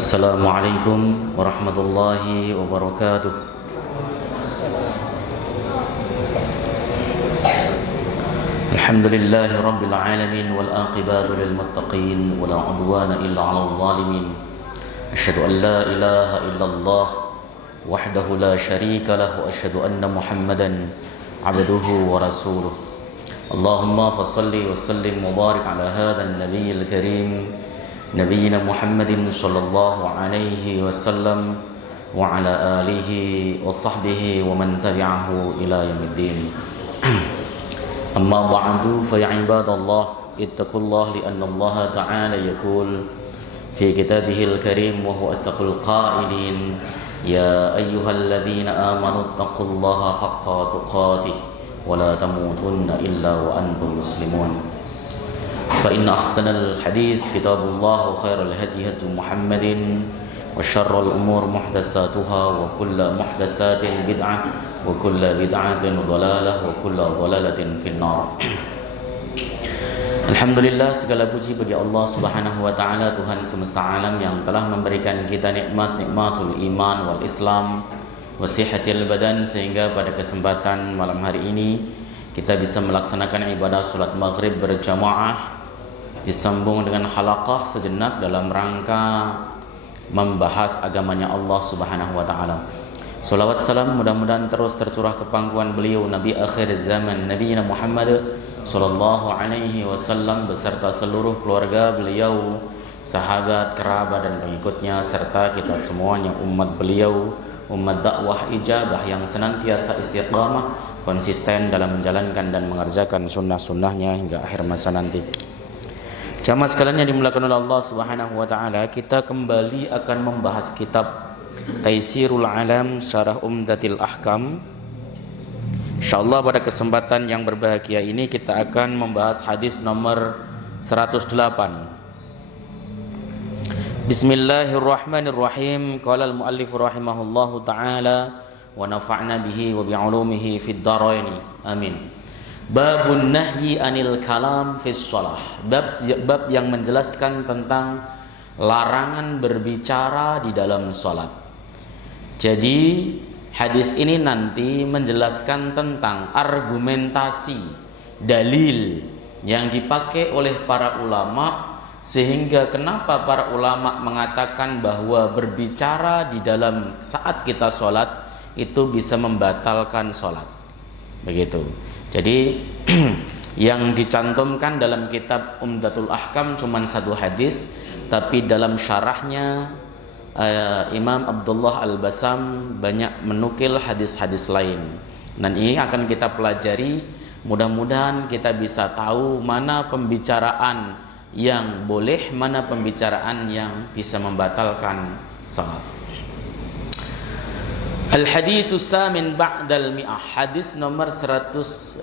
Assalamualaikum warahmatullahi wabarakatuh. Alhamdulillahi rabbil alamin wal aqibatu lil muttaqin wala udwana illa 'alal zalimin. Asyhadu an la ilaha illallah wahdahu la syarika lahu wa asyhadu anna Muhammadan 'abduhu wa rasuluh. Allahumma fassalli wa sallim wa barik ala hadzal nabiyil karim Nabiyyina Muhammadin sallallahu alaihi wasallam wa ala alihi wa sahbihi wa man tabi'ahu ila yaumiddin. Amma ba'du fa ya ibadallah ittaqullah li anna Allah ta'ala yaqul fi kitabihil karim wa huwa asdaqul qailin ya ayyuhalladzina amanu taqullaha haqqa tuqatih wa la tamutunna illa wa antum muslimun. فإن أحسن الحديث كتاب الله وخير الهدي هدي محمد وشر الأمور محدثاتها وكل محدثات بدعة وكل بدعة ضلالة وكل ضلالة في النار. Alhamdulillah, segala puji bagi Allah Subhanahu wa taala, Tuhan semesta alam yang telah memberikan kita nikmatul iman wal Islam wa sihatil badan, sehingga pada kesempatan malam hari ini kita bisa melaksanakan ibadah salat maghrib berjamaah disambung dengan halaqah sejenak dalam rangka membahas agamanya Allah Subhanahu wa taala. Salawat salam mudah-mudahan terus tercurah ke pangkuan beliau Nabi akhir zaman Nabi Muhammad sallallahu alaihi wasallam beserta seluruh keluarga beliau, sahabat, kerabat dan pengikutnya, serta kita semuanya umat beliau, umat dakwah ijabah yang senantiasa istiqamah konsisten dalam menjalankan dan mengerjakan sunnah-sunnahnya hingga akhir masa nanti. Jamaah sekalian yang dimuliakan oleh Allah Subhanahu wa taala, kita kembali akan membahas kitab Taisirul Alam Syarah Umdatil Ahkam. Insyaallah pada kesempatan yang berbahagia ini kita akan membahas hadis nomor 108. Bismillahirrahmanirrahim. Qala al-muallif rahimahullahu taala wa nafa'na bihi wa bi'ulumihi fid dharain. Amin. Babun nahyi anil kalam fis shalah. Bab yang menjelaskan tentang larangan berbicara di dalam salat. Jadi hadis ini nanti menjelaskan tentang argumentasi, dalil yang dipakai oleh para ulama, sehingga kenapa para ulama mengatakan bahwa berbicara di dalam saat kita salat itu bisa membatalkan salat. Begitu. Jadi yang dicantumkan dalam kitab Umdatul Ahkam cuma satu hadis, tapi dalam syarahnya Imam Abdullah Al-Basam banyak menukil hadis-hadis lain. Dan ini akan kita pelajari, mudah-mudahan kita bisa tahu mana pembicaraan yang boleh, mana pembicaraan yang bisa membatalkan salat. Al-haditsus samin ba'dal mi'ah, hadis nomor 108.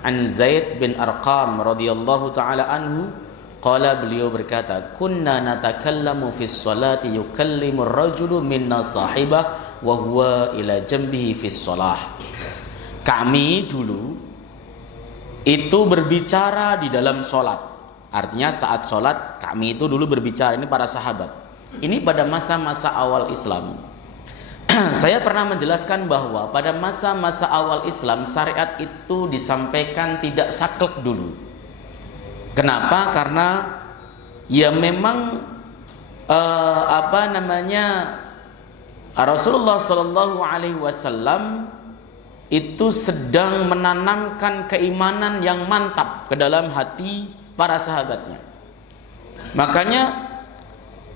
An Zaid bin Arqam radhiyallahu taala anhu qala, beliau berkata, kunna natakallamu fis salati yukallimu ar-rajulu minna sahibah wa huwa ila jambihi fis shalah. Kami dulu itu berbicara di dalam salat. Artinya saat salat kami itu dulu berbicara, ini para sahabat. Ini pada masa-masa awal Islam. Saya pernah menjelaskan bahwa pada masa-masa awal Islam syariat itu disampaikan tidak saklek dulu. Kenapa? Karena ya memang Rasulullah Shallallahu Alaihi Wasallam itu sedang menanamkan keimanan yang mantap ke dalam hati para sahabatnya. Makanya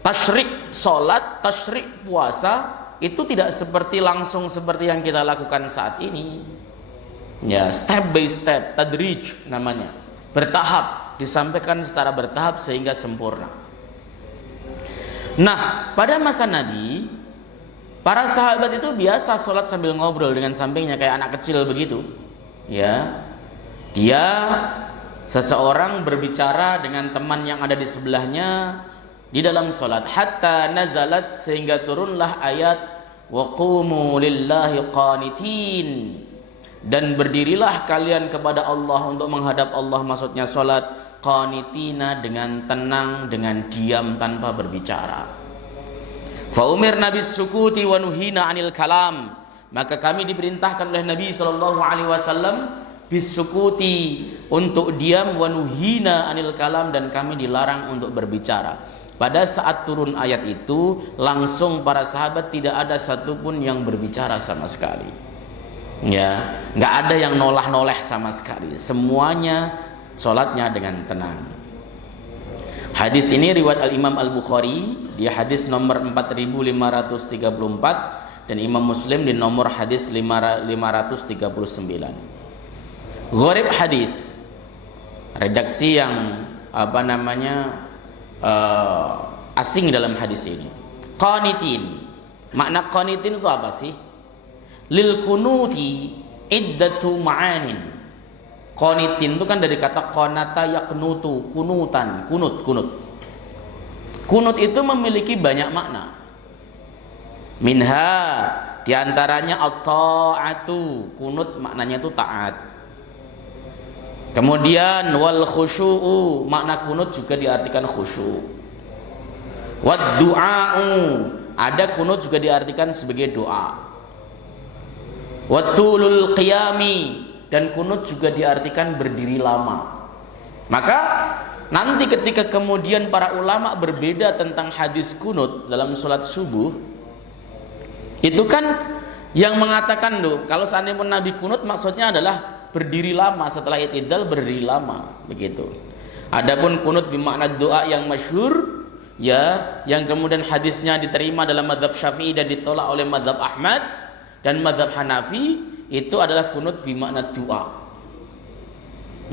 tasyrik salat, tasyrik puasa itu tidak langsung seperti yang kita lakukan saat ini. Ya, step by step, tadrij namanya. Bertahap, disampaikan secara bertahap sehingga sempurna. Nah, pada masa Nabi, para sahabat itu biasa sholat sambil ngobrol dengan sampingnya kayak anak kecil begitu. Ya. Dia seseorang berbicara dengan teman yang ada di sebelahnya di dalam sholat, hatta nazalat, sehingga turunlah ayat wa qumu lillahi qanitin, dan berdirilah kalian kepada Allah untuk menghadap Allah, maksudnya sholat qanitina, dengan tenang, dengan diam tanpa berbicara. Fa umirna bis sukuti wa nuhina 'anil kalam. Maka kami diperintahkan oleh Nabi sallallahu alaihi wasallam bis sukuti, untuk diam, wa nuhina 'anil kalam, dan kami dilarang untuk berbicara. Pada saat turun ayat itu, langsung para sahabat tidak ada satupun yang berbicara sama sekali. Ya, nggak ada yang nolah-noleh sama sekali. Semuanya sholatnya dengan tenang. Hadis ini riwayat Al-Imam Al-Bukhari, dia hadis nomor 4534, dan Imam Muslim di nomor hadis 539. Gharib hadis, redaksi yang asing dalam hadis ini. Qanitin, makna qanitin itu apa sih? Lil kunuti iddatu ma'anin. Qanitin itu kan dari kata qanata yaqnutu, kunutan, kunut. Kunut itu memiliki banyak makna. Minha, diantaranya at-ta'atu, kunut maknanya itu taat. Kemudian wal khusyu'u, makna kunut juga diartikan khusyuk. Wad du'a'u, ada kunut juga diartikan sebagai doa. Wat tulul qiyami, dan kunut juga diartikan berdiri lama. Maka nanti ketika kemudian para ulama berbeda tentang hadis kunut dalam sholat subuh, itu kan yang mengatakan kalau seandainya pun Nabi kunut maksudnya adalah berdiri lama, setelah i'tidal berdiri lama, begitu. Adapun kunut bermakna doa yang masyhur, ya, yang kemudian hadisnya diterima dalam mazhab Syafi'i dan ditolak oleh mazhab Ahmad dan mazhab Hanafi, itu adalah kunut bermakna doa.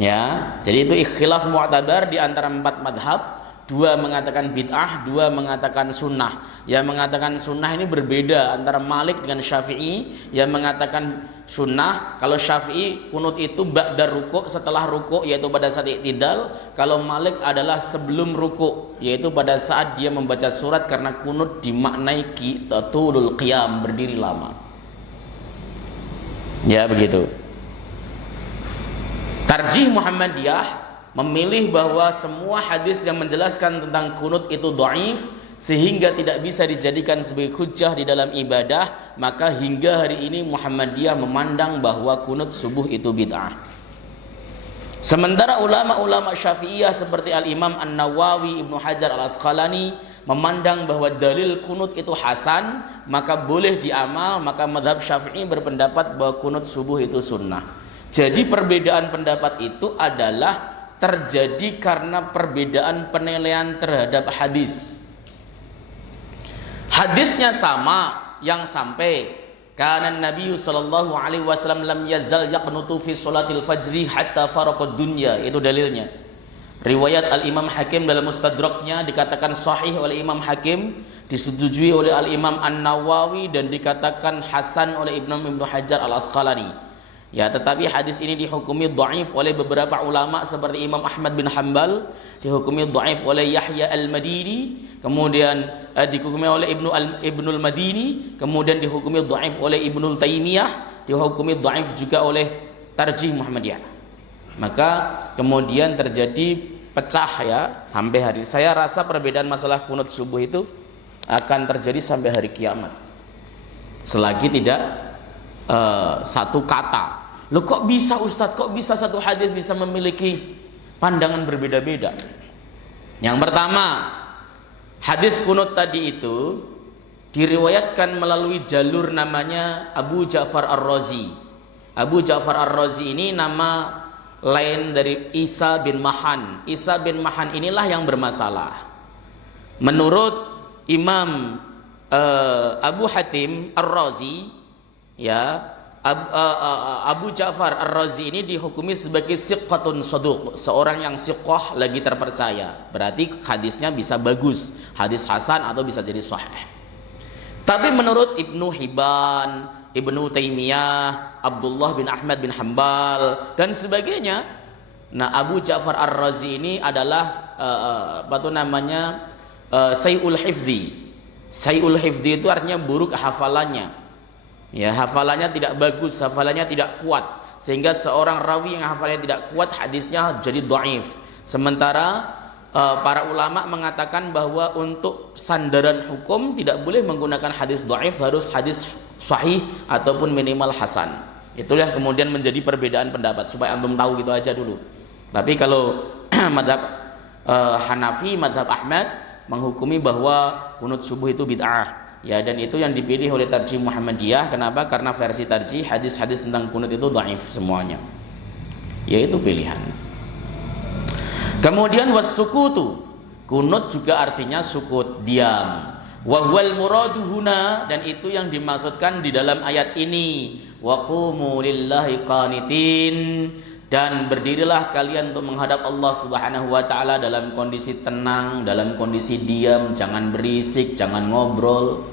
Ya, jadi itu ikhtilaf mu'tabar di antara 4 mazhab. 2 mengatakan bid'ah, 2 mengatakan sunnah. Yang mengatakan sunnah ini berbeda antara Malik dengan Syafi'i. Yang mengatakan sunnah, kalau Syafi'i kunut itu ba'da ruku', setelah ruku', yaitu pada saat i'tidal. Kalau Malik adalah sebelum ruku', yaitu pada saat dia membaca surat, karena kunut dimaknai tulul qiyam, berdiri lama. Ya, begitu. Tarjih Muhammadiyah memilih bahwa semua hadis yang menjelaskan tentang kunut itu dhaif, sehingga tidak bisa dijadikan sebagai hujjah di dalam ibadah. Maka hingga hari ini Muhammadiyah memandang bahwa kunut subuh itu bid'ah. Sementara ulama-ulama Syafi'iyah seperti Al-Imam An-Nawawi, Ibnu Hajar Al-Asqalani memandang bahwa dalil kunut itu hasan, maka boleh diamal. Maka mazhab Syafi'i berpendapat bahwa kunut subuh itu sunnah. Jadi perbedaan pendapat itu adalah terjadi karena perbedaan penilaian terhadap hadis. Hadisnya sama, yang sampai kana Nabi sallallahu alaihi wasallam lam yazal yaqnutu fi salatil fajri hatta faraqad dunya, itu dalilnya. Riwayat Al-Imam Hakim dalam Mustadraknya dikatakan sahih oleh Imam Hakim, disetujui oleh Al-Imam An-Nawawi, dan dikatakan hasan oleh Ibnu Hajar Al-Asqalani. Ya, tetapi hadis ini dihukumi dhaif oleh beberapa ulama seperti Imam Ahmad bin Hanbal, dihukumi dhaif oleh Yahya Al-Madini, kemudian dihukumi oleh Ibnul Madini, kemudian dihukumi dhaif oleh Ibnul Taimiyah, dihukumi dhaif juga oleh Tarjih Muhammadiyah. Maka kemudian terjadi pecah, ya, sampai hari. Saya rasa perbedaan masalah kunut subuh itu akan terjadi sampai hari kiamat, selagi tidak satu kata. Loh, kok bisa Ustadz? Kok bisa satu hadis bisa memiliki pandangan berbeda-beda? Yang pertama, hadis kunut tadi itu diriwayatkan melalui jalur namanya Abu Ja'far Ar-Razi. Abu Ja'far Ar-Razi ini nama lain dari Isa bin Mahan. Isa bin Mahan inilah yang bermasalah. Menurut Imam Abu Hatim Ar-Razi, ya, Abu Ja'far Ar-Razi ini dihukumi sebagai siqatun saduq, seorang yang siqah, lagi terpercaya. Berarti hadisnya bisa bagus, hadis hasan atau bisa jadi sahih. Tapi menurut Ibnu Hibban, Ibnu Taimiyah, Abdullah bin Ahmad bin Hanbal dan sebagainya, nah, Abu Ja'far Ar-Razi ini adalah Sayul Hifdzi. Sayul Hifdzi itu artinya buruk hafalannya. Ya, hafalannya tidak bagus, hafalannya tidak kuat, sehingga seorang rawi yang hafalannya tidak kuat hadisnya jadi dhaif. Sementara para ulama mengatakan bahwa untuk sandaran hukum tidak boleh menggunakan hadis dhaif, harus hadis sahih ataupun minimal hasan. Itulah kemudian menjadi perbedaan pendapat, supaya antum tahu gitu aja dulu. Tapi kalau madhab Hanafi, madhab Ahmad menghukumi bahwa kunut subuh itu bid'ah. Ya, dan itu yang dipilih oleh Tarjih Muhammadiyah. Kenapa? Karena versi Tarjih hadis-hadis tentang kunut itu dhaif semuanya. Yaitu pilihan. Kemudian was-sukutu, kunut juga artinya sukut, diam. Wa huwal muradu huna, dan itu yang dimaksudkan di dalam ayat ini. Wa qumu lillahi qanitin, dan berdirilah kalian untuk menghadap Allah Subhanahu wa taala dalam kondisi tenang, dalam kondisi diam, jangan berisik, jangan ngobrol.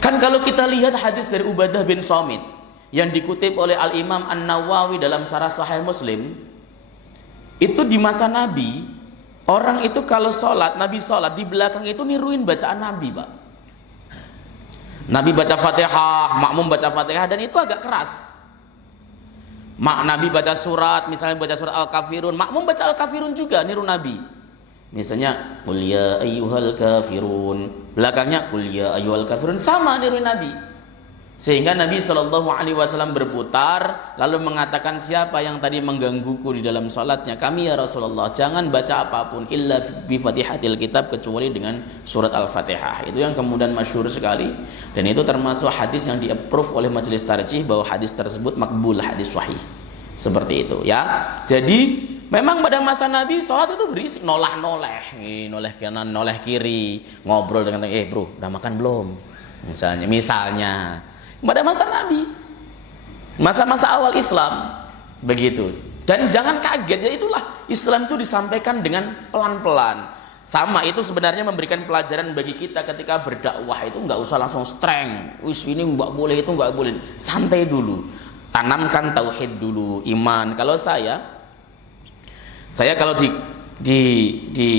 Kan kalau kita lihat hadis dari Ubadah bin Samit yang dikutip oleh Al-Imam An-Nawawi dalam Syarah Sahih Muslim, itu di masa Nabi, orang itu kalau sholat, Nabi sholat di belakang itu niruin bacaan Nabi, Pak. Nabi baca Fatihah, makmum baca Fatihah, dan itu agak keras. Nabi baca surat, misalnya baca surat Al-Kafirun, makmum baca Al-Kafirun juga, niru Nabi. Misalnya, qul ya ayyuhal kafirun, belakangnya qul ya ayyuhal kafirun, sama niru Nabi. Sehingga Nabi SAW berputar lalu mengatakan, siapa yang tadi menggangguku di dalam salatnya? Kami ya Rasulullah, jangan baca apapun illa bi Fatihatil Kitab, kecuali dengan surat Al-Fatihah. Itu yang kemudian masyhur sekali, dan itu termasuk hadis yang di-approve oleh majelis tarjih bahwa hadis tersebut makbul, hadis sahih. Seperti itu ya. Jadi memang pada masa Nabi salat itu berisik, noleh kanan, noleh kiri, ngobrol dengan bro, udah makan belum? Misalnya pada masa Nabi, masa-masa awal Islam begitu. Dan jangan kaget, ya itulah Islam itu disampaikan dengan pelan-pelan. Sama itu sebenarnya memberikan pelajaran bagi kita ketika berdakwah, itu nggak usah langsung streng, wis ini nggak boleh, itu nggak boleh, santai dulu, tanamkan tauhid dulu, iman. Kalau saya kalau di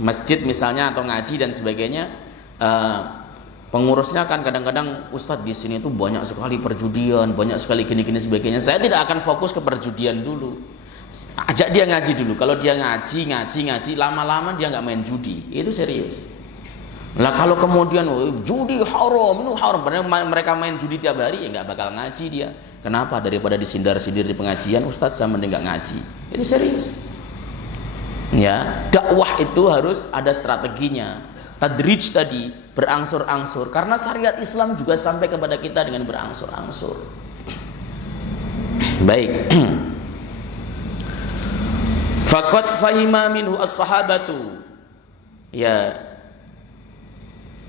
masjid misalnya atau ngaji dan sebagainya, pengurusnya kan kadang-kadang, Ustadz di sini tuh banyak sekali perjudian, banyak sekali gini-gini sebagainya. Saya tidak akan fokus ke perjudian dulu. Ajak dia ngaji dulu. Kalau dia ngaji, lama-lama dia nggak main judi. Itu serius. Lah kalau kemudian judi haram, itu haram, mereka main judi tiap hari, ya nggak bakal ngaji dia. Kenapa? Daripada disindar-sindir di pengajian, Ustadz saya mending nggak ngaji. Itu serius. Ya, dakwah itu harus ada strateginya. Tadrij tadi, berangsur-angsur, karena syariat Islam juga sampai kepada kita dengan berangsur-angsur. Baik. Faqad fahima minhu as-sahabatu, ya,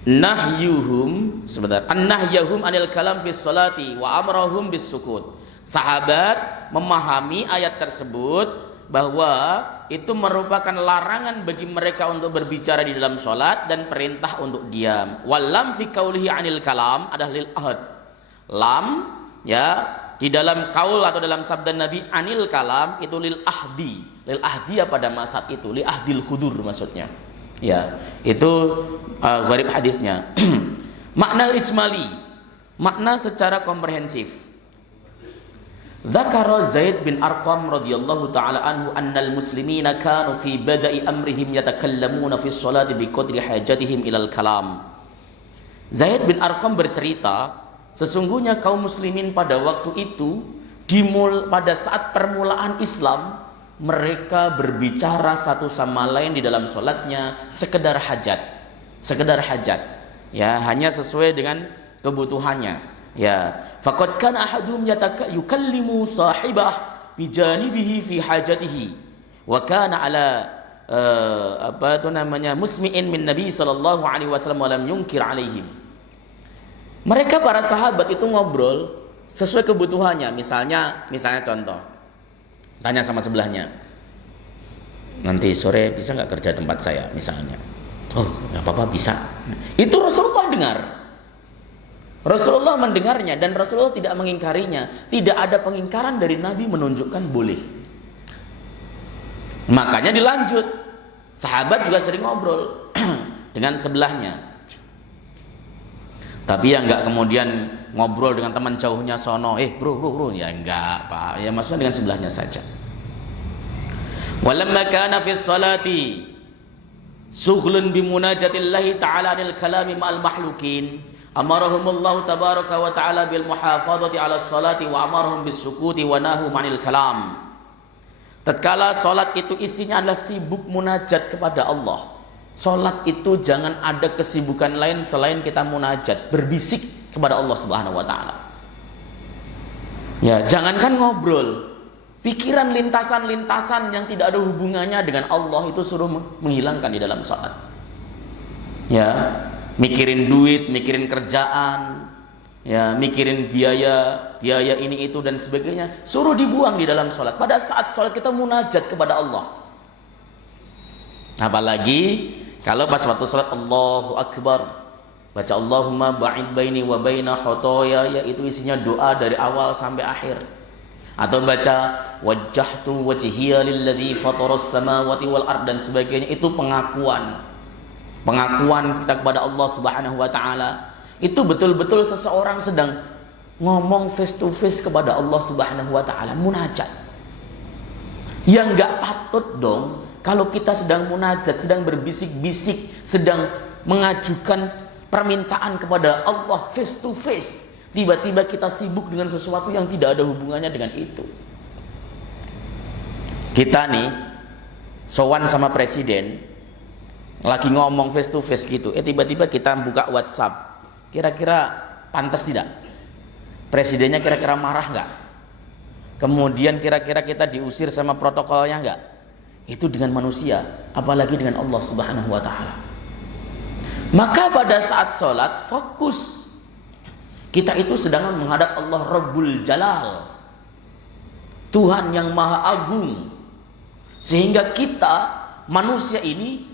nahyuhum, sebentar, an-nahyahum anil kalam fi sholati wa amrahum bis sukut. Sahabat memahami ayat tersebut bahwa itu merupakan larangan bagi mereka untuk berbicara di dalam sholat dan perintah untuk diam. Walam fi qaulihi anil kalam adalah lil ahad. Lam, ya, di dalam kaul atau dalam sabda Nabi anil kalam itu lil ahdi. Lil ahdi pada masa itu, li ahdil hudur maksudnya. Ya, itu gharib hadisnya. Makna ijmali, makna secara komprehensif. Dzakara Zaid bin Arqam radhiyallahu taala anhu annal muslimina kanu fi bada'i amrihim yatakallamuna fi sholati bi qadri hajatihim ilal kalam. Zaid bin Arqam bercerita, sesungguhnya kaum muslimin pada waktu itu pada saat permulaan Islam, mereka berbicara satu sama lain di dalam sholatnya sekedar hajat, ya, hanya sesuai dengan kebutuhannya. Ya, faqad kana ahadum yukallimu sahibah bijanibihi fi hajatihi wa kana ala musmi'in min Nabi sallallahu alaihi wasallam wa lam yunkir alaihim. Mereka para sahabat itu ngobrol sesuai kebutuhannya. Misalnya contoh, tanya sama sebelahnya, nanti sore bisa nggak kerja tempat saya misalnya. Oh, nggak apa-apa, bisa. Itu Rasulullah dengar. Rasulullah mendengarnya dan Rasulullah tidak mengingkarinya. Tidak ada pengingkaran dari Nabi menunjukkan boleh. Makanya dilanjut. Sahabat juga sering ngobrol dengan sebelahnya. Tapi ya enggak kemudian ngobrol dengan teman jauhnya sono, bro, ya enggak, Pak. Ya maksudnya dengan sebelahnya saja. Walamma kana fi sholati sughlun bi munajatillahi ta'ala anil kalami ma'al mahlukin amarahumullahu tabaraka wa ta'ala bil muhafadhati 'ala sholati wa amarahum bis sukuti wa nahu 'anil kalam. Tatkala salat itu isinya adalah sibuk munajat kepada Allah. Salat itu jangan ada kesibukan lain selain kita munajat, berbisik kepada Allah Subhanahu wa taala. Ya, jangankan ngobrol, pikiran lintasan-lintasan yang tidak ada hubungannya dengan Allah itu suruh menghilangkan di dalam salat. Ya, mikirin duit, mikirin kerjaan, ya, mikirin biaya ini itu dan sebagainya, suruh dibuang di dalam salat. Pada saat salat kita munajat kepada Allah. Apalagi kalau pas waktu salat Allahu Akbar, baca Allahumma ba'id baini wa baina khotoya, yaitu isinya doa dari awal sampai akhir. Atau baca wajjahtu wajhiya lilladzi fataras samawati wal ard dan sebagainya, itu pengakuan kita kepada Allah Subhanahu wa taala. Itu betul-betul seseorang sedang ngomong face to face kepada Allah Subhanahu wa taala, munajat. Yang enggak patut dong kalau kita sedang munajat, sedang berbisik-bisik, sedang mengajukan permintaan kepada Allah face to face, tiba-tiba kita sibuk dengan sesuatu yang tidak ada hubungannya dengan itu. Kita nih sowan sama presiden, lagi ngomong face to face gitu, tiba-tiba kita buka WhatsApp, kira-kira pantas tidak? Presidennya kira-kira marah nggak? Kemudian kira-kira kita diusir sama protokolnya nggak? Itu dengan manusia, apalagi dengan Allah Subhanahu wa taala. Maka pada saat sholat, fokus. Kita itu sedang menghadap Allah Rabbul Jalal, Tuhan yang Maha Agung. Sehingga kita, manusia ini,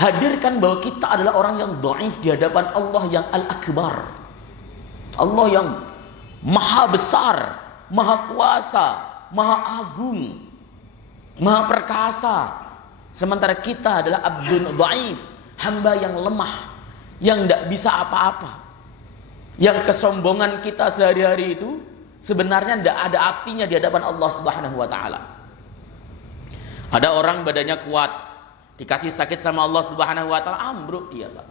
hadirkan bahwa kita adalah orang yang dhaif di hadapan Allah yang Al-Akbar. Allah yang Maha Besar, Maha Kuasa, Maha Agung, Maha Perkasa. Sementara kita adalah abdun dhaif, hamba yang lemah, yang tidak bisa apa-apa. Yang kesombongan kita sehari-hari itu sebenarnya tidak ada artinya di hadapan Allah Subhanahu wa taala. Ada orang badannya kuat, dikasih sakit sama Allah Subhanahu wa taala, ambruk dia, Pak.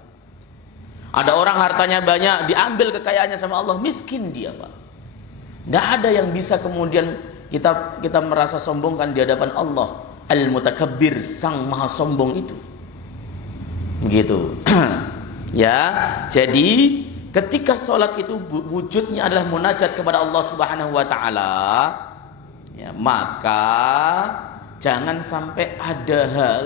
Ada orang hartanya banyak, diambil kekayaannya sama Allah, miskin dia, Pak. Tidak ada yang bisa kemudian kita merasa sombongkan di hadapan Allah Al-Mutakabbir, sang maha sombong itu. Begitu. Ya, jadi ketika sholat itu wujudnya adalah munajat kepada Allah Subhanahu wa taala, ya, maka jangan sampai ada hal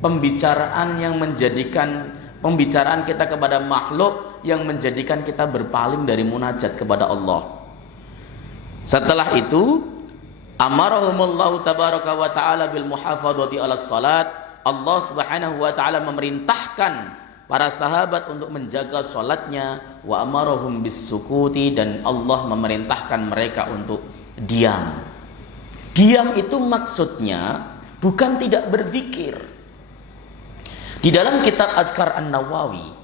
pembicaraan yang menjadikan pembicaraan kita kepada makhluk yang menjadikan kita berpaling dari munajat kepada Allah. Setelah itu, amarahumullahu tabaraka wa ta'ala bil muhafadhati 'ala shalat. Allah Subhanahu wa taala memerintahkan para sahabat untuk menjaga salatnya, wa amarahum bis sukuti, dan Allah memerintahkan mereka untuk diam. Diam itu maksudnya bukan tidak berzikir. Di dalam kitab Adhkar An-Nawawi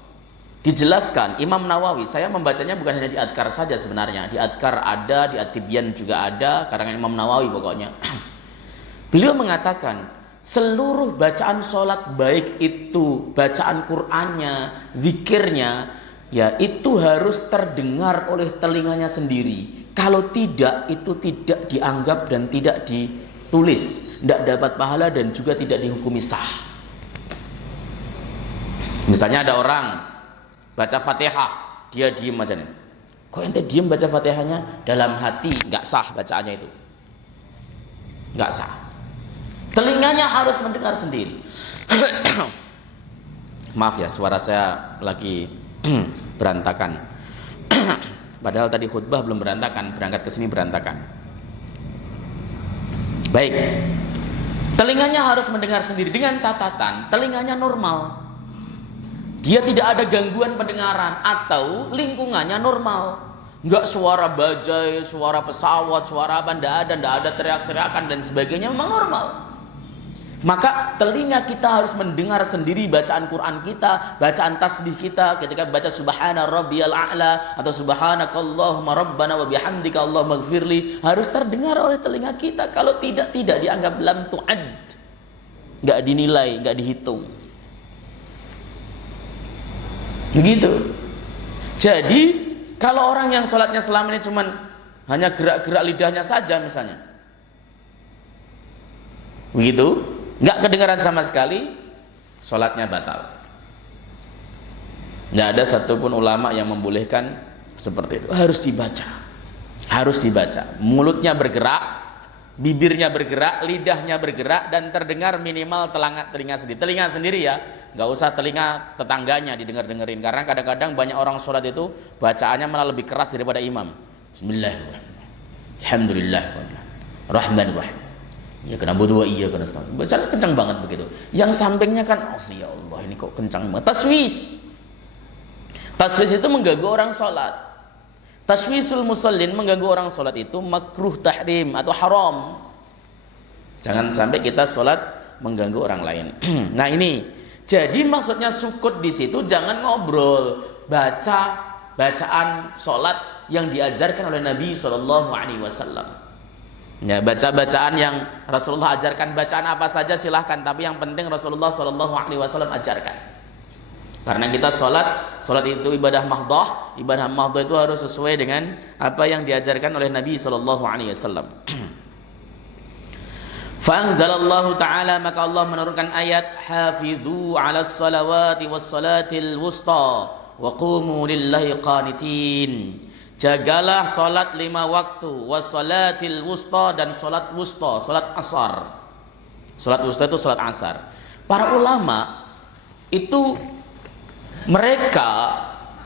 dijelaskan, Imam Nawawi, saya membacanya bukan hanya di Adhkar saja sebenarnya, di Adhkar ada, di At-Tibyan juga ada, karangan Imam Nawawi pokoknya. Beliau mengatakan seluruh bacaan sholat, baik itu bacaan Qur'annya, zikirnya, ya itu harus terdengar oleh telinganya sendiri. Kalau tidak, itu tidak dianggap dan tidak ditulis, tidak dapat pahala dan juga tidak dihukumi sah. Misalnya ada orang baca Fatihah, dia diem aja nih. Kok ente diem baca Fatihahnya? Dalam hati nggak sah bacaannya itu, nggak sah. Telinganya harus mendengar sendiri. Maaf ya, suara saya lagi berantakan. Padahal tadi khutbah belum berantakan, berangkat ke sini berantakan. Baik, telinganya harus mendengar sendiri dengan catatan telinganya normal. Dia tidak ada gangguan pendengaran atau lingkungannya normal. Enggak suara bajai, suara pesawat, suara apa, enggak ada teriak-teriakan dan sebagainya, memang normal. Maka telinga kita harus mendengar sendiri bacaan Quran kita, bacaan tasbih kita ketika baca subhana rabbiyal a'la atau subhanakallahumma rabbana wa bihamdika allahumma ighfirli, harus terdengar oleh telinga kita. Kalau tidak dianggap lam tu'ad, nggak dinilai, nggak dihitung. Begitu. Jadi kalau orang yang sholatnya selama ini cuman hanya gerak-gerak lidahnya saja misalnya, begitu, nggak kedengaran sama sekali, sholatnya batal. Nggak ada satupun ulama yang membolehkan seperti itu. Harus dibaca. Mulutnya bergerak, bibirnya bergerak, lidahnya bergerak, dan terdengar minimal telinga sendiri. Telinga sendiri ya, nggak usah telinga tetangganya didengar-dengerin. Karena kadang-kadang banyak orang sholat itu bacaannya malah lebih keras daripada imam. Bismillahirrahmanirrahim. Alhamdulillah. Rahmanirrahim. Ya kena budu iya kena setengah. Bacaan kencang banget begitu. Yang sampingnya kan, oh ya Allah ini kok kencang banget. Taswis itu mengganggu orang sholat. Taswisul musallin mengganggu orang sholat itu makruh tahrim atau haram. Jangan sampai kita sholat mengganggu orang lain. Nah ini, jadi maksudnya sukut di situ jangan ngobrol, baca bacaan sholat yang diajarkan oleh Nabi SAW. Ya, baca-bacaan yang Rasulullah ajarkan, bacaan apa saja silahkan, tapi yang penting Rasulullah SAW ajarkan. Karena kita sholat itu ibadah mahdoh. Ibadah mahdoh itu harus sesuai dengan apa yang diajarkan oleh Nabi SAW. Fa'anzalallahu ta'ala, maka Allah menurunkan ayat, hafidhu ala salawati was salatil wusta wa qumu lillahi qanitin. Jagalah salat 5 waktu, was salatil wusta, dan salat wusta, salat asar. Salat wusta itu salat asar. Para ulama itu mereka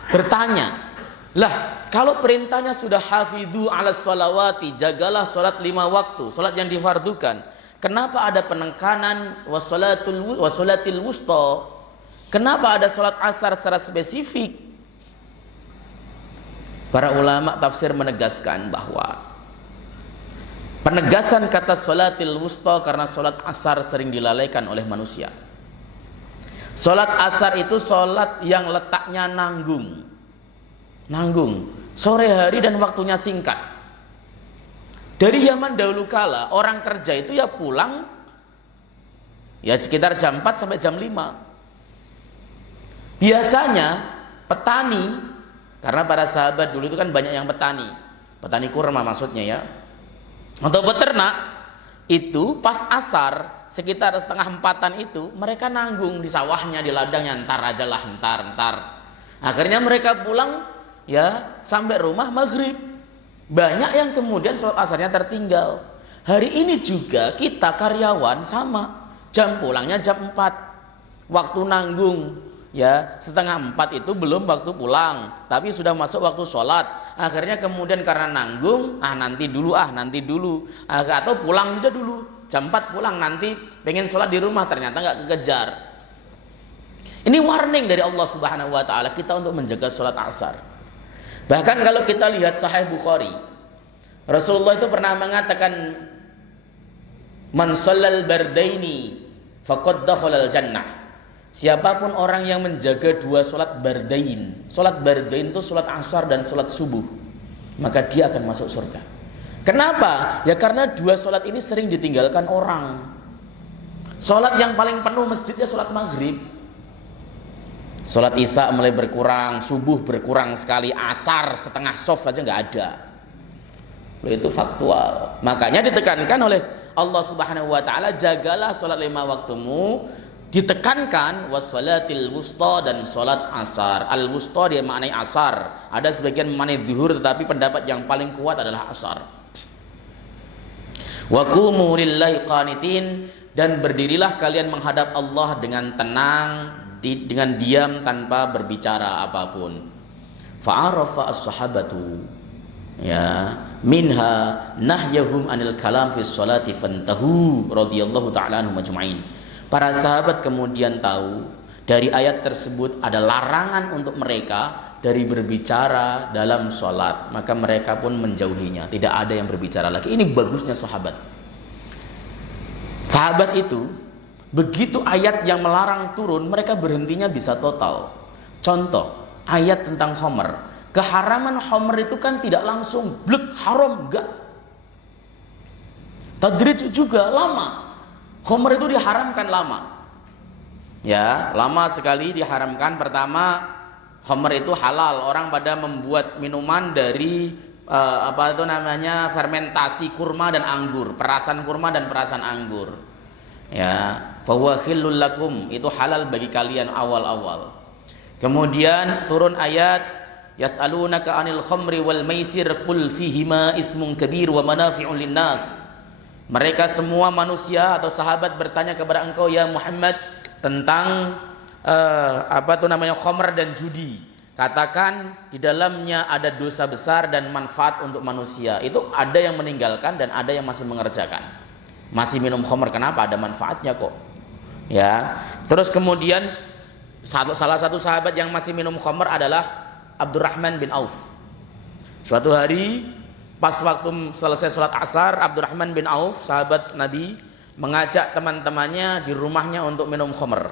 bertanya, lah kalau perintahnya sudah hafidhu ala salawati, jagalah salat 5 waktu, salat yang difardukan, kenapa ada penekanan wasolatil wusta? Kenapa ada salat asar secara spesifik? Para ulama tafsir menegaskan bahwa penegasan kata salatil wusta karena salat asar sering dilalaikan oleh manusia. Salat asar itu salat yang letaknya nanggung, sore hari dan waktunya singkat. Dari zaman dahulu kala orang kerja itu ya pulang ya sekitar jam 4 sampai jam 5. Biasanya petani, karena para sahabat dulu itu kan banyak yang petani kurma maksudnya ya, untuk beternak itu pas asar sekitar 3:30 itu mereka nanggung di sawahnya, di ladangnya, entar aja lah, entar. Akhirnya mereka pulang ya sampai rumah maghrib. Banyak yang kemudian sholat asarnya tertinggal. Hari ini juga kita karyawan sama, jam pulangnya jam 4, waktu nanggung ya 3:30 itu belum waktu pulang, tapi sudah masuk waktu sholat. Akhirnya kemudian karena nanggung, nanti dulu, atau pulang aja dulu, jam 4 pulang, nanti pengen sholat di rumah, ternyata nggak kekejar. Ini warning dari Allah Subhanahu Wa Taala kita untuk menjaga sholat asar. Bahkan kalau kita lihat Sahih Bukhari, Rasulullah itu pernah mengatakan, man shallal bardaini faqad dakhalal jannah. Siapapun orang yang menjaga 2 sholat bardain. Sholat bardain itu sholat asar dan sholat subuh, maka dia akan masuk surga. Kenapa? Ya karena 2 sholat ini sering ditinggalkan orang. Sholat yang paling penuh masjidnya sholat maghrib. Sholat isya mulai berkurang, subuh berkurang sekali, asar setengah soft saja nggak ada. Itu faktual. Makanya ditekankan oleh Allah Subhanahu Wa Taala, jagalah sholat 5 waktumu. Ditekankan wassalatil wusta, dan sholat asar. Al wusta dia maknai asar. Ada sebagian maknai zuhur, tetapi pendapat yang paling kuat adalah asar. Wa qumu lillahi qanitin, dan berdirilah kalian menghadap Allah dengan tenang, dengan diam tanpa berbicara apapun. Fa'arafa as-sahabatu ya minha nahyahum anil kalam fi sholati fantahu radhiyallahu ta'ala anhum ajma'in. Para sahabat kemudian tahu dari ayat tersebut ada larangan untuk mereka dari berbicara dalam sholat, maka mereka pun menjauhinya, tidak ada yang berbicara lagi. Ini bagusnya sahabat. Sahabat itu begitu ayat yang melarang turun, mereka berhentinya bisa total. Contoh ayat tentang homer, keharaman homer itu kan tidak langsung blek haram, enggak. Tadrij juga lama. Khamr itu diharamkan lama. Ya, lama sekali diharamkan. Pertama, khamr itu halal. Orang pada membuat minuman dari fermentasi kurma dan anggur, perasan kurma dan perasan anggur. Ya, fahuwa khillul lakum, itu halal bagi kalian awal-awal. Kemudian turun ayat yas'alunaka 'anil khamri wal maisir qul fihima ismun kabir wa manafi'un linnas. Mereka semua manusia atau sahabat bertanya kepada engkau ya Muhammad tentang khamr dan judi. Katakan di dalamnya ada dosa besar dan manfaat untuk manusia. Itu ada yang meninggalkan dan ada yang masih mengerjakan. Masih minum khamr, kenapa? Ada manfaatnya kok. Ya. Terus kemudian salah satu sahabat yang masih minum khamr adalah Abdurrahman bin Auf. Suatu hari pas waktu selesai sholat asar, Abdurrahman bin Auf, sahabat Nabi, mengajak teman-temannya di rumahnya untuk minum khamr.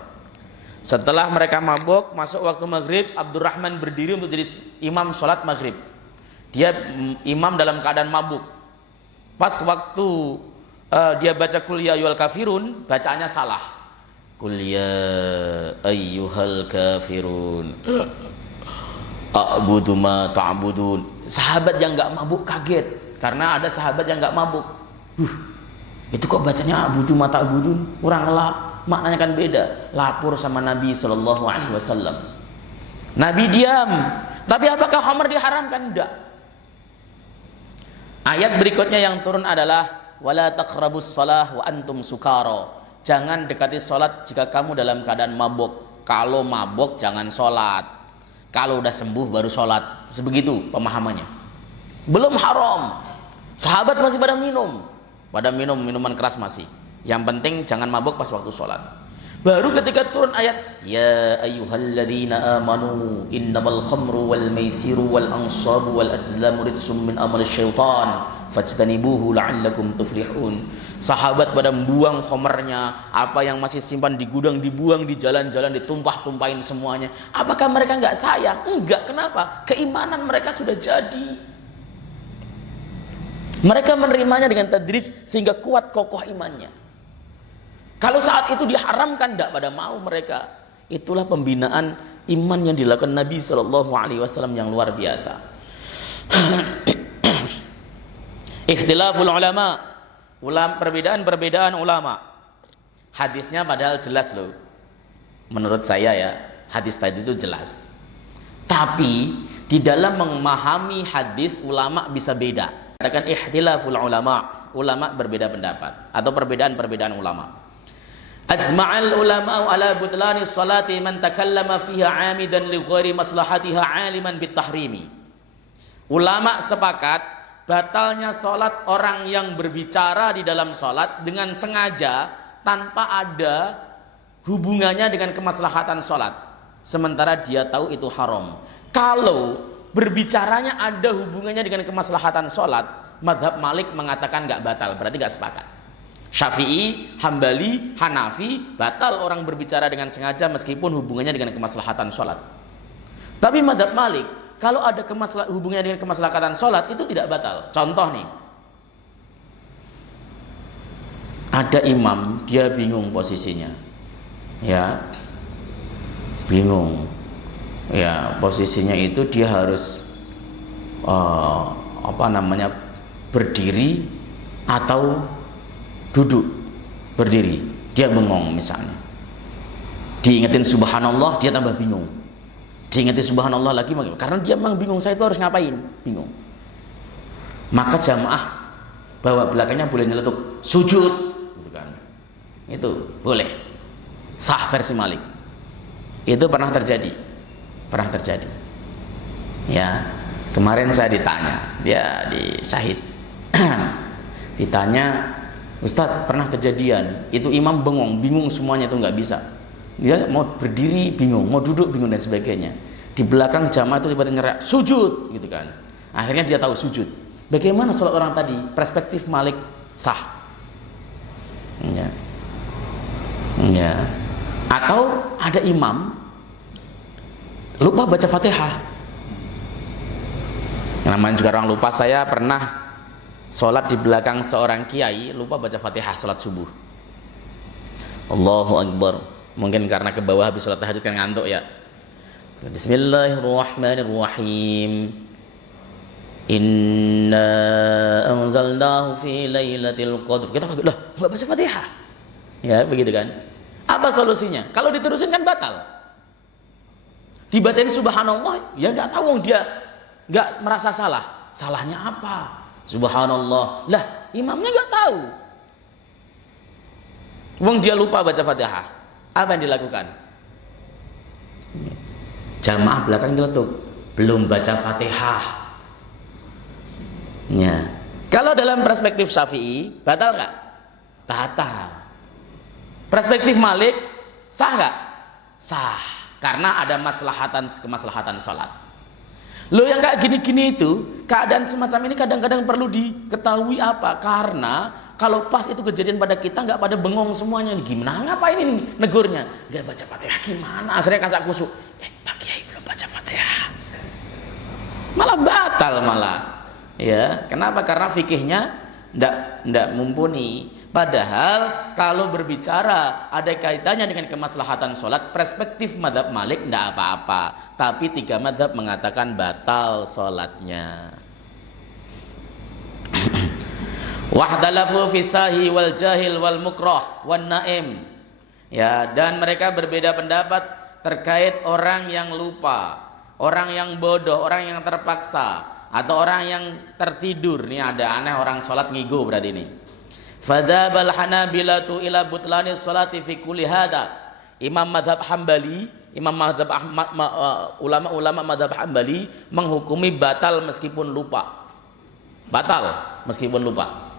Setelah mereka mabuk, masuk waktu maghrib, Abdurrahman berdiri untuk jadi imam sholat maghrib. Dia imam dalam keadaan mabuk. Pas waktu dia baca Qul ya ayyuhal kafirun, bacaannya salah. Qul ya ayyuhal kafirun a'budu ma ta'budun. Sahabat yang enggak mabuk kaget karena ada sahabat yang enggak mabuk. Itu kok bacanya a'budu ma ta'budun, kurang elak, maknanya kan beda. Lapor sama Nabi sallallahu alaihi wasallam. Nabi diam. Tapi apakah khamr diharamkan? Enggak. Ayat berikutnya yang turun adalah wala taqrabus shalah wa antum sukara. Jangan dekati salat jika kamu dalam keadaan mabuk. Kalau mabuk jangan salat. Kalau udah sembuh baru sholat. Sebegitu pemahamannya. Belum haram. Sahabat masih pada minum. Pada minum minuman keras masih. Yang penting jangan mabuk pas waktu sholat. Baru ketika turun ayat ya ayyuhalladzina amanu innamal khamru wal maisiru wal ansabu wal azlamu rijsum min amali syaitan fajtanibuhu la'allakum tuflihun. Sahabat pada membuang khamrnya, apa yang masih simpan di gudang dibuang di jalan-jalan, ditumpah-tumpahin semuanya. Apakah mereka enggak sayang? Enggak, kenapa? Keimanan mereka sudah jadi. Mereka menerimanya dengan tadrij sehingga kuat kokoh imannya. Kalau saat itu diharamkan, enggak pada mau mereka. Itulah pembinaan iman yang dilakukan Nabi Shallallahu Alaihi Wasallam yang luar biasa. Ikhtilaful ulama, perbedaan ulama. Hadisnya padahal jelas loh. Menurut saya ya, hadis tadi itu jelas. Tapi di dalam memahami hadis ulama bisa beda. Katakan ikhtilaful ulama, ulama berbeda pendapat atau perbedaan ulama. Ajma'al ulama ala butlani salati man takallama fiha 'amidan li ghairi maslahatiha 'aliman bitahrimi. Ulama sepakat batalnya sholat orang yang berbicara di dalam sholat dengan sengaja tanpa ada hubungannya dengan kemaslahatan sholat, sementara dia tahu itu haram. Kalau berbicaranya ada hubungannya dengan kemaslahatan sholat, mazhab Malik mengatakan nggak batal, berarti nggak sepakat. Syafi'i, Hambali, Hanafi batal orang berbicara dengan sengaja meskipun hubungannya dengan kemaslahatan sholat. Tapi mazhab Malik, kalau ada hubungannya dengan kemaslahatan sholat itu tidak batal. Contoh nih, ada imam, dia bingung posisinya, ya, bingung, ya, posisinya itu dia harus berdiri atau duduk. Berdiri, dia bengong misalnya. Diingetin subhanallah, dia tambah bingung. Diingetin subhanallah lagi, karena dia memang bingung, saya itu harus ngapain, bingung. Maka jamaah bawa belakangnya boleh nyeletuk sujud, gitu kan. Itu boleh, sah versi Malik. Itu pernah terjadi. Ya, kemarin saya ditanya, dia di Syahid ditanya, Ustadz, pernah kejadian itu imam bingung semuanya, itu nggak bisa. Dia mau berdiri bingung, mau duduk bingung dan sebagainya. Di belakang jamaah itu tiba-tiba nyerah sujud, gitu kan. Akhirnya dia tahu sujud. Bagaimana sholat orang tadi? Perspektif Malik sah. Ya. Atau ada imam lupa baca Fatihah. Namanya juga orang lupa. Saya pernah sholat di belakang seorang kiai lupa baca Fatihah sholat subuh. Allahu Akbar. Mungkin karena ke bawah habis sholat tahajud kan ngantuk ya. Bismillahirrahmanirrahim. Inna anzalnahu fi lailatul qadr. Kita lah, enggak baca Fatihah. Ya, begitu kan? Apa solusinya? Kalau diterusin kan batal. Dibacain subhanallah, ya enggak tahu dia enggak merasa salah. Salahnya apa? Subhanallah. Lah, imamnya enggak tahu. Wong dia lupa baca Fatihah. Apa yang dilakukan? Jamaah belakang nyeletuk, belum baca Fatihah. Ya. Kalau dalam perspektif Syafi'i, batal nggak? Batal. Perspektif Malik, sah nggak? Sah. Karena ada kemaslahatan sholat. Lo yang kayak gini-gini itu, keadaan semacam ini kadang-kadang perlu diketahui apa? Karena kalau pas itu kejadian pada kita, nggak pada bengong semuanya. Gimana? Ngapain ini negurnya? Nggak baca Fatihah gimana? Akhirnya kasak kusuk. Pak Kiai belum baca Fatihah. Malah batal malah. Ya, kenapa? Karena fikihnya ndak mumpuni. Padahal kalau berbicara ada kaitannya dengan kemaslahatan sholat, perspektif mazhab Malik ndak apa-apa. Tapi 3 mazhab mengatakan batal sholatnya. Wahdalafu fi sahi wal jahil wal mukrah wan naim. Ya, dan mereka berbeda pendapat terkait orang yang lupa, orang yang bodoh, orang yang terpaksa, atau orang yang tertidur. Ini ada aneh, orang sholat ngigo berarti ini. Fadzabal hanabilatu ila butlani sholati fi kulli hada. Imam madhab Hambali, ulama-ulama madhab Hambali menghukumi batal meskipun lupa. Batal meskipun lupa.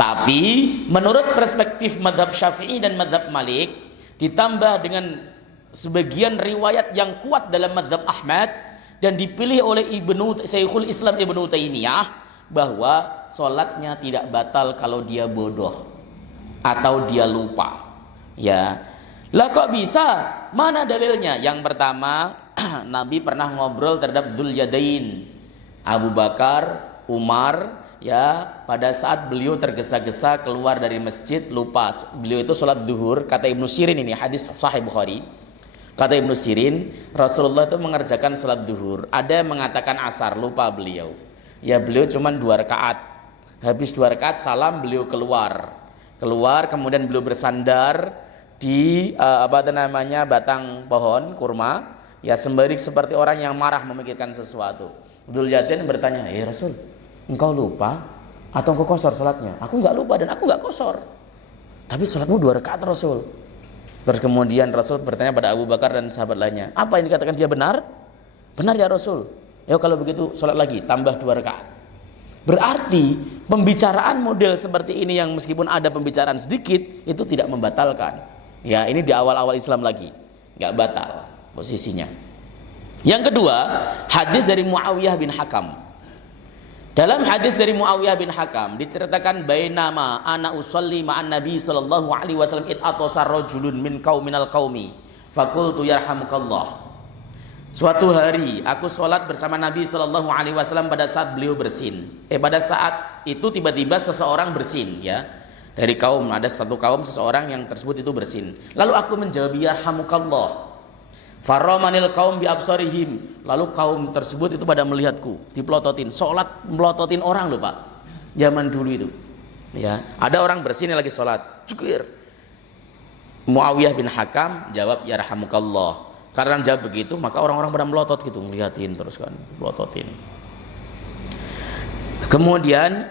Tapi menurut perspektif madhab Syafi'i dan madhab Malik, ditambah dengan sebagian riwayat yang kuat dalam madhab Ahmad dan dipilih oleh Syekhul Islam Ibnu Taimiyah, bahwa sholatnya tidak batal kalau dia bodoh atau dia lupa. Ya, lah kok bisa? Mana dalilnya? Yang pertama, Nabi pernah ngobrol terhadap Dzul Yadain, Abu Bakar, Umar. Ya, pada saat beliau tergesa-gesa keluar dari masjid, lupa. Beliau itu sholat duhur. Kata Ibnu Sirin, ini hadis Sahih Bukhari. Kata Ibnu Sirin, Rasulullah itu mengerjakan sholat duhur. Ada yang mengatakan asar, lupa beliau. Ya, beliau cuma 2 rakaat. Habis 2 rakaat salam, beliau keluar, kemudian beliau bersandar di batang pohon kurma. Ya, sembari seperti orang yang marah memikirkan sesuatu. Dzul Yadain bertanya, Rasul, engkau lupa atau engkau kosor sholatnya? Aku enggak lupa dan aku enggak kosor, tapi sholatmu 2 rakaat Rasul. Terus kemudian Rasul bertanya pada Abu Bakar dan sahabat lainnya, apa yang dikatakan dia benar? Benar ya Rasul. Ya kalau begitu sholat lagi, tambah 2 rakaat. Berarti pembicaraan model seperti ini yang meskipun ada pembicaraan sedikit, itu tidak membatalkan. Ya, ini di awal-awal Islam lagi, nggak batal posisinya. Yang kedua, hadis dari Muawiyah bin Hakam. Dalam hadis dari Muawiyah bin Hakam diceritakan, bainama ana usolli ma'an Nabi sallallahu alaihi wasallam id atasa rajulun min qauminal qaumi faqultu yarhamukallah. Suatu hari aku sholat bersama Nabi sallallahu alaihi wasallam pada saat beliau bersin. Pada saat itu tiba-tiba seseorang bersin, ya. Dari kaum, ada satu kaum seseorang yang tersebut itu bersin. Lalu aku menjawab yarhamukallah. Farromanil kaum bi absarihim. Lalu kaum tersebut itu pada melihatku, dipelototin. Sholat melototin orang loh Pak. Zaman dulu itu. Ya, ada orang bersin lagi sholat. Cukir. Muawiyah bin Hakam jawab yarhamukallah. Karena jawab begitu, maka orang-orang pada melotot gitu, ngeliatin terus kan, melototin. Kemudian,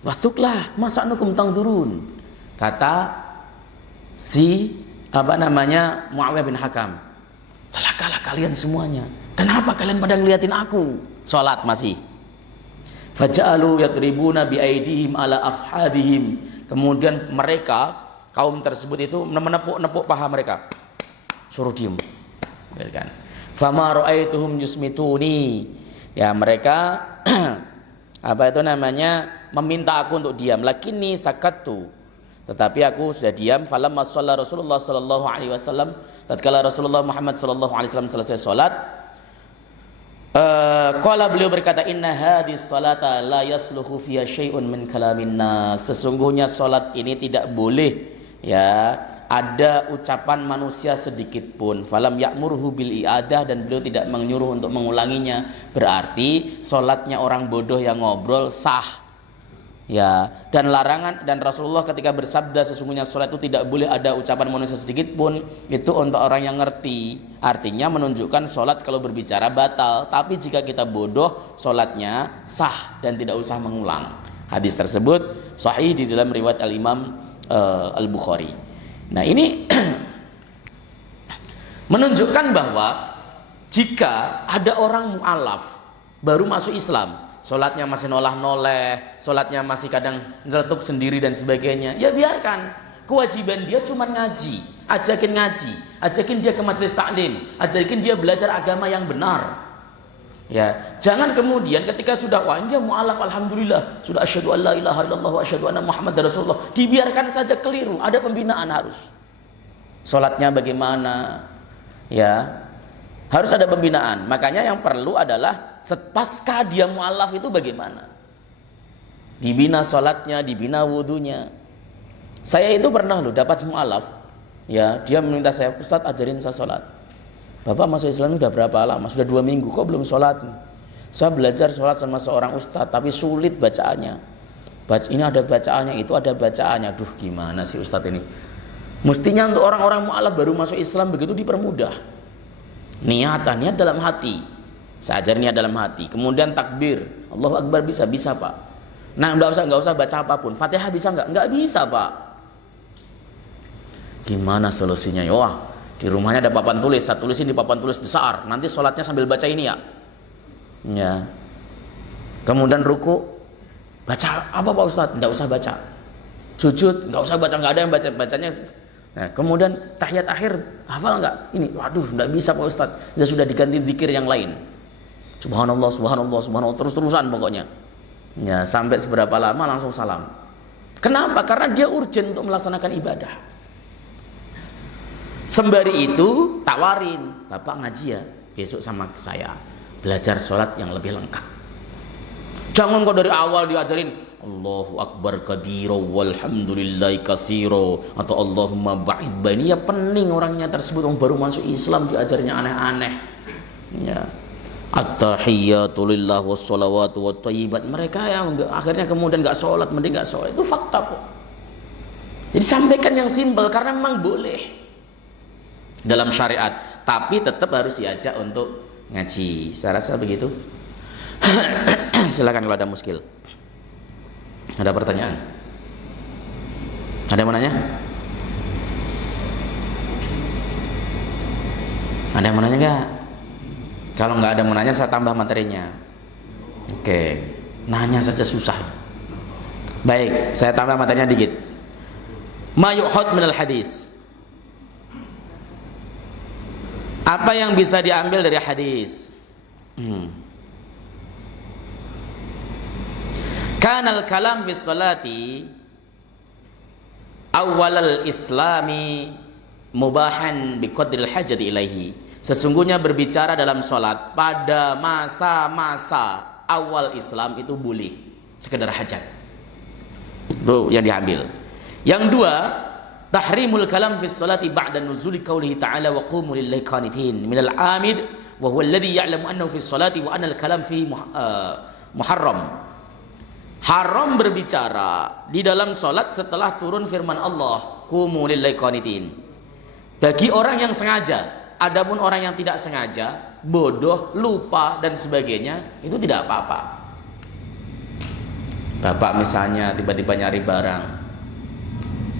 wathuklah masa'nukum tangdurun. Kata si Muawiyah bin Hakam, celakalah kalian semuanya. Kenapa kalian pada ngeliatin aku? Sholat masih. Faja'alu yadribuna bi'aidihim ala afhadihim. Kemudian mereka, kaum tersebut itu menepuk-nepuk paha mereka. Suruh diem. Kan? Fama ra'aituhum yusmituni. Ya, mereka meminta aku untuk diam. Lakinni sakattu. Tetapi aku sudah diam. Falamma shalla Rasulullah sallallahu alaihi wasallam, tatkala Rasulullah Muhammad sallallahu alaihi wasallam selesai salat, qala beliau berkata, inna hadhihi salata la yasluhu fiha syai'un min kalamin nas. Sesungguhnya salat ini tidak boleh, ya, ada ucapan manusia sedikit pun, falam ya'murhu bil i'adah, dan beliau tidak menyuruh untuk mengulanginya, berarti sholatnya orang bodoh yang ngobrol sah. Ya, dan larangan, dan Rasulullah ketika bersabda sesungguhnya sholat itu tidak boleh ada ucapan manusia sedikit pun, itu untuk orang yang ngerti. Artinya menunjukkan sholat kalau berbicara batal, tapi jika kita bodoh sholatnya sah dan tidak usah mengulang. Hadis tersebut sahih di dalam riwayat Al-Imam Al-Bukhari. Nah, ini menunjukkan bahwa jika ada orang mu'alaf baru masuk Islam, sholatnya masih noleh, sholatnya masih kadang nyeletuk sendiri dan sebagainya, ya biarkan. Kewajiban dia cuma ngaji, ajakin dia ke majelis taklim, ajakin dia belajar agama yang benar. Ya, jangan kemudian ketika sudah wah dia mu'alaf, alhamdulillah, sudah asyhadu an la ilaha illallah wa asyhadu anna muhammadar rasulullah, dibiarkan saja keliru. Ada pembinaan harus. Salatnya bagaimana? Ya. Harus ada pembinaan. Makanya yang perlu adalah pasca dia mu'alaf itu bagaimana? Dibina salatnya, dibina wudunya. Saya itu pernah loh dapat mu'alaf. Ya, dia meminta saya, "Ustaz, ajarin saya salat." "Bapak masuk Islam sudah berapa lama?" "Sudah 2 minggu." "Kok belum sholat?" "Saya belajar sholat sama seorang ustadz, tapi sulit bacaannya. Ini ada bacaannya, itu ada bacaannya." Duh, gimana sih ustadz ini? Mestinya untuk orang-orang mu'alaf baru masuk Islam begitu dipermudah. Niat dalam hati. Saya ajar niat dalam hati. Kemudian takbir, Allahu Akbar, bisa Pak. Nah, enggak usah baca apapun. Fatihah bisa enggak? Enggak bisa, Pak. Gimana solusinya? Wah, di rumahnya ada papan tulis, saya tulisin di papan tulis besar. Nanti sholatnya sambil baca ini ya. Ya. Kemudian ruku, baca apa Pak Ustadz? Nggak usah baca. Sujud, nggak usah baca, nggak ada yang bacanya. Nah, kemudian tahiyat akhir, hafal nggak? Ini, waduh, nggak bisa Pak Ustadz. Ya sudah diganti zikir yang lain. Subhanallah, subhanallah, subhanallah, terus-terusan pokoknya. Ya, sampai seberapa lama langsung salam. Kenapa? Karena dia urgent untuk melaksanakan ibadah. Sembari itu tawarin, "Bapak ngaji ya besok sama saya, belajar sholat yang lebih lengkap." Jangan kok dari awal diajarin Allahu Akbar kabiro walhamdulillahi katsiro atau Allahumma ba'id baini. Ya pening orangnya tersebut, orang baru masuk Islam diajarnya aneh-aneh. Ya, at-tahiyyatu lillah wassalawatu wattayyibat. Mereka yang akhirnya kemudian nggak sholat, mending nggak sholat. Itu fakta kok. Jadi sampaikan yang simpel karena memang boleh dalam syariat, tapi tetap harus diajak untuk ngaji. Saya rasa begitu. Silakan kalau ada muskil. Ada pertanyaan? Ada yang mau nanya? Ada yang mau nanya nggak? Kalau nggak ada yang mau nanya, saya tambah materinya. Oke, nanya saja susah. Baik, saya tambah materinya dikit. Ma yu'khad minal hadis. Apa yang bisa diambil dari hadis? Kanal kalam fi sholati awal al-islami mubahan biqadril hajati ilaihi. Sesungguhnya berbicara dalam sholat pada masa-masa awal Islam itu boleh, sekedar hajat. Itu yang diambil. Yang dua, tahrimul kalam fi sholati ba'da nuzuli qaulihi ta'ala wa qumu lillahi qanitin minal amid wa huwa alladhi ya'lamu annahu fi sholati wa anna al-kalam fi muharram. Haram berbicara di dalam sholat setelah turun firman Allah qumu lillahi qanitin. Bagi orang yang sengaja. Adapun orang yang tidak sengaja, bodoh, lupa dan sebagainya, itu tidak apa-apa. Bapak misalnya tiba-tiba nyari barang,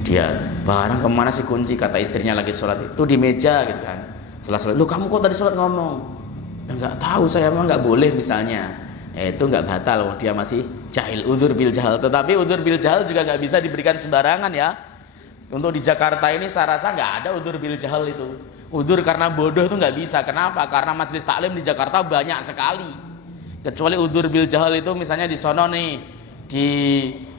dia barang kemana sih kunci, kata istrinya lagi sholat, itu di meja gitu kan. Setelah sholat, "Loh kamu kok tadi sholat ngomong?" "Enggak tahu, saya emang nggak boleh misalnya." Itu nggak batal, dia masih jahil, udzur bil jahal. Tetapi udzur bil jahal juga nggak bisa diberikan sembarangan ya. Untuk di Jakarta ini saya rasa nggak ada udzur bil jahal itu. Udzur karena bodoh itu nggak bisa. Kenapa? Karena majelis taklim di Jakarta banyak sekali. Kecuali udzur bil jahal itu misalnya di sono nih, di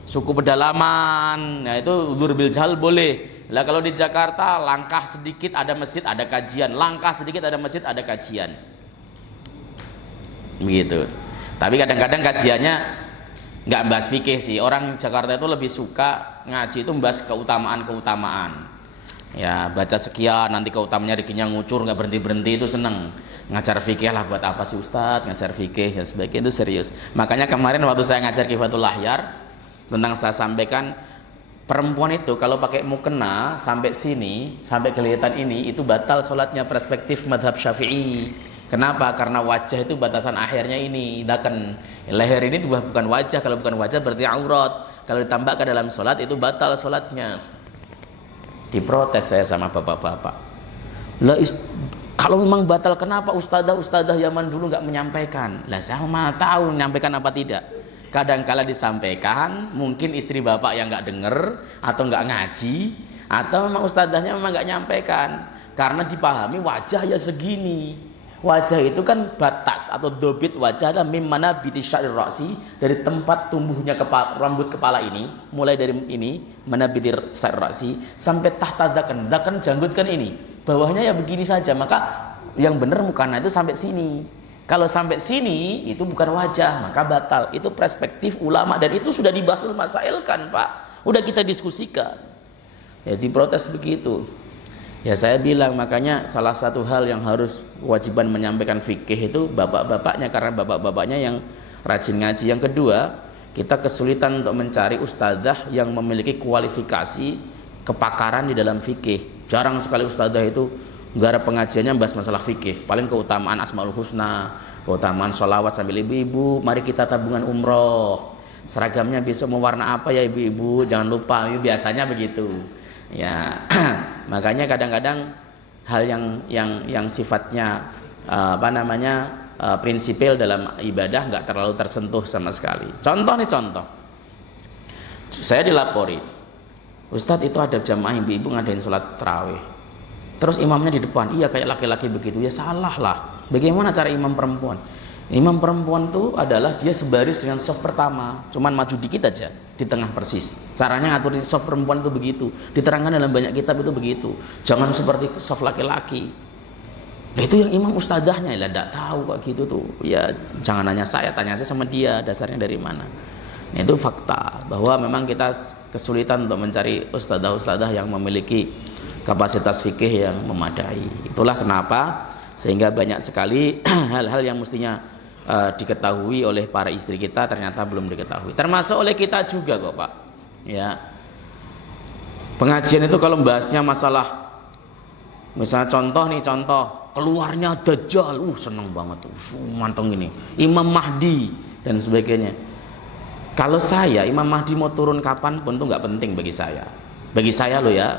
suku pedalaman, nah itu udzur bil jahal boleh. Lah kalau di Jakarta langkah sedikit ada masjid ada kajian, langkah sedikit ada masjid ada kajian. Begitu. Tapi kadang-kadang kajiannya nggak bahas fikih sih. Orang Jakarta itu lebih suka ngaji itu membahas keutamaan-keutamaan. Ya baca sekian, nanti keutamanya rezekinya ngucur, nggak berhenti itu seneng. Ngajar fikih lah buat apa sih Ustadz, ngajar fikih dan sebagainya, itu serius. Makanya kemarin waktu saya ngajar Kifatul Ahyar, tentang saya sampaikan perempuan itu kalau pakai mukena sampai sini, sampai kelihatan ini, itu batal sholatnya perspektif madhab Syafi'i. Kenapa? Karena wajah itu batasan akhirnya ini, dakan leher ini bukan wajah. Kalau bukan wajah berarti aurat. Kalau ditambah ke dalam sholat itu batal sholatnya. Diprotes saya sama bapak-bapak. Lah kalau memang batal, kenapa ustadzah zaman dulu nggak menyampaikan? Lah saya mana tahu menyampaikan apa tidak. Kadang-kala disampaikan, mungkin istri bapak yang nggak denger atau nggak ngaji, atau memang ustadzahnya memang nggak nyampaikan. Karena dipahami wajah ya segini. Wajah itu kan batas atau dobit wajah adalah mimana biti sya'ir ra'si, dari tempat tumbuhnya rambut kepala ini, mulai dari ini mana biti sya'ir ra'si sampai tahta dakan janggut kan ini, bawahnya ya begini saja. Maka yang benar mukana itu sampai sini. Kalau sampai sini itu bukan wajah, maka batal. Itu perspektif ulama dan itu sudah dibahas masail kan Pak, udah kita diskusikan. Ya diprotes begitu. Ya saya bilang, makanya salah satu hal yang harus kewajiban menyampaikan fikih itu bapak-bapaknya, karena bapak-bapaknya yang rajin ngaji. Yang kedua, kita kesulitan untuk mencari ustadzah yang memiliki kualifikasi kepakaran di dalam fikih. Jarang sekali ustadzah itu garap pengajiannya bahas masalah fikih. Paling keutamaan Asmaul Husna, keutamaan sholawat sambil ibu-ibu, mari kita tabungan umroh, seragamnya besok mau warna apa ya ibu-ibu, jangan lupa, biasanya begitu. Ya, makanya kadang-kadang hal yang sifatnya prinsipil dalam ibadah nggak terlalu tersentuh sama sekali. Contoh, saya dilapori, Ustadz itu ada jamaah ibu-ibu ngadain sholat tarawih, terus imamnya di depan, iya kayak laki-laki begitu. Ya salah lah. Bagaimana cara imam perempuan? Imam perempuan itu adalah dia sebaris dengan saf pertama, cuman maju dikit aja di tengah persis. Caranya ngatur saf perempuan itu begitu, diterangkan dalam banyak kitab itu begitu. Jangan seperti saf laki-laki. Nah itu yang imam ustadzahnya, lah enggak tahu kok gitu tuh. Ya jangan nanya saya, tanya aja sama dia dasarnya dari mana. Nah, itu fakta bahwa memang kita kesulitan untuk mencari ustadzah-ustadzah yang memiliki kapasitas fikih yang memadai. Itulah kenapa sehingga banyak sekali hal-hal yang mestinya diketahui oleh para istri kita ternyata belum diketahui, termasuk oleh kita juga kok Pak. Ya, pengajian itu kalau membahasnya masalah, misalnya contoh keluarnya Dajjal, seneng banget, manteng ini, Imam Mahdi dan sebagainya. Kalau saya Imam Mahdi mau turun kapan pun itu nggak penting bagi saya loh ya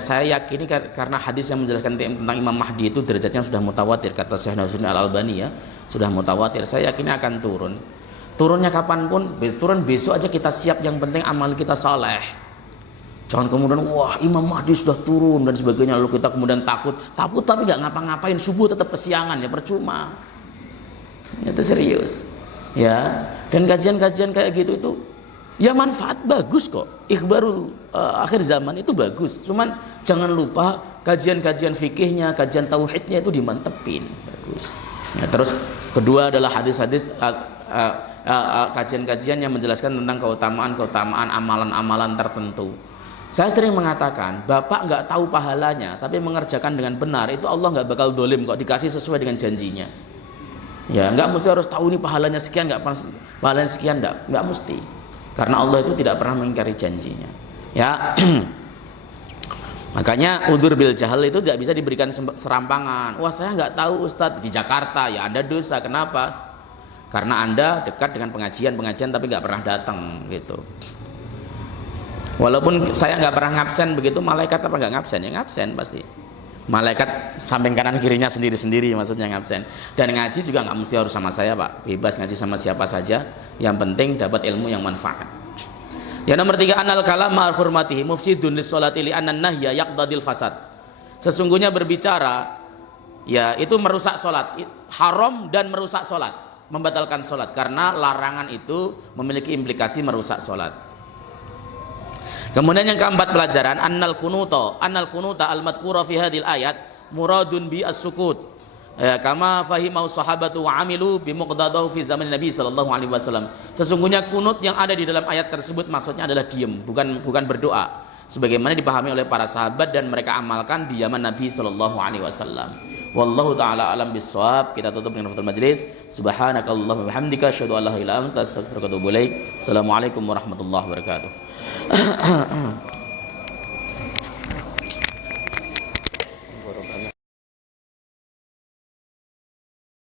saya yakini karena hadis yang menjelaskan tentang Imam Mahdi itu derajatnya sudah mutawatir, kata Syekh Nasruddin Al-Albani ya, sudah mutawatir. Saya yakini akan turunnya kapanpun, turun besok aja kita siap, yang penting amal kita saleh. Jangan kemudian wah Imam Mahdi sudah turun dan sebagainya lalu kita kemudian takut tapi nggak ngapa-ngapain, subuh tetap kesiangan, ya percuma. Itu serius ya. Dan kajian-kajian kayak gitu itu ya manfaat bagus kok, ikhbarul akhir zaman itu bagus, cuman jangan lupa kajian-kajian fikihnya, kajian tauhidnya itu dimantepin, bagus ya. Terus kedua adalah hadis-hadis kajian-kajian yang menjelaskan tentang keutamaan amalan-amalan tertentu. Saya sering mengatakan, bapak nggak tahu pahalanya tapi mengerjakan dengan benar, itu Allah nggak bakal dolim kok, dikasih sesuai dengan janjinya ya. Nggak mesti harus tahu ini pahalanya sekian, pahalanya sekian, nggak mesti. Karena Allah itu tidak pernah mengingkari janjinya ya. Makanya udzur bil jahal itu tidak bisa diberikan serampangan. Wah saya nggak tahu Ustadz, di Jakarta ya Anda dosa. Kenapa? Karena Anda dekat dengan pengajian tapi nggak pernah datang gitu. Walaupun saya nggak pernah ngabsen begitu, malaikat apa nggak ngabsen? Ya ngabsen pasti. Malaikat samping kanan kirinya sendiri-sendiri maksudnya ngabsen. Dan ngaji juga nggak mesti harus sama saya Pak, bebas ngaji sama siapa saja, yang penting dapat ilmu yang manfaat. Yang nomor 3, anal kalam ma'al hurmatihi mufsidun lis sholati li annan nahya yaqdadil fasad. Sesungguhnya berbicara ya itu merusak sholat, haram dan merusak sholat, membatalkan sholat, karena larangan itu memiliki implikasi merusak sholat. Kemudian yang keempat pelajaran, annal kunuta al-madhkura fi hadhil ayat muradun bi as-sukut. Kama fahimau sahabatu wa amilu bi muqtadahu fi zaman Nabi sallallahu alaihi wasallam. Sesungguhnya kunut yang ada di dalam ayat tersebut maksudnya adalah diam, bukan berdoa. sebagaimana dipahami oleh para sahabat dan mereka amalkan di zaman Nabi sallallahu alaihi wasallam. Wallahu taala alam bissawab. Kita tutup dengan kafatul majlis. Subhanakallahumma wa bihamdika asyhadu an la ilaha illa anta astaghfiruka wa atubu ilaik. Assalamualaikum warahmatullahi wabarakatuh.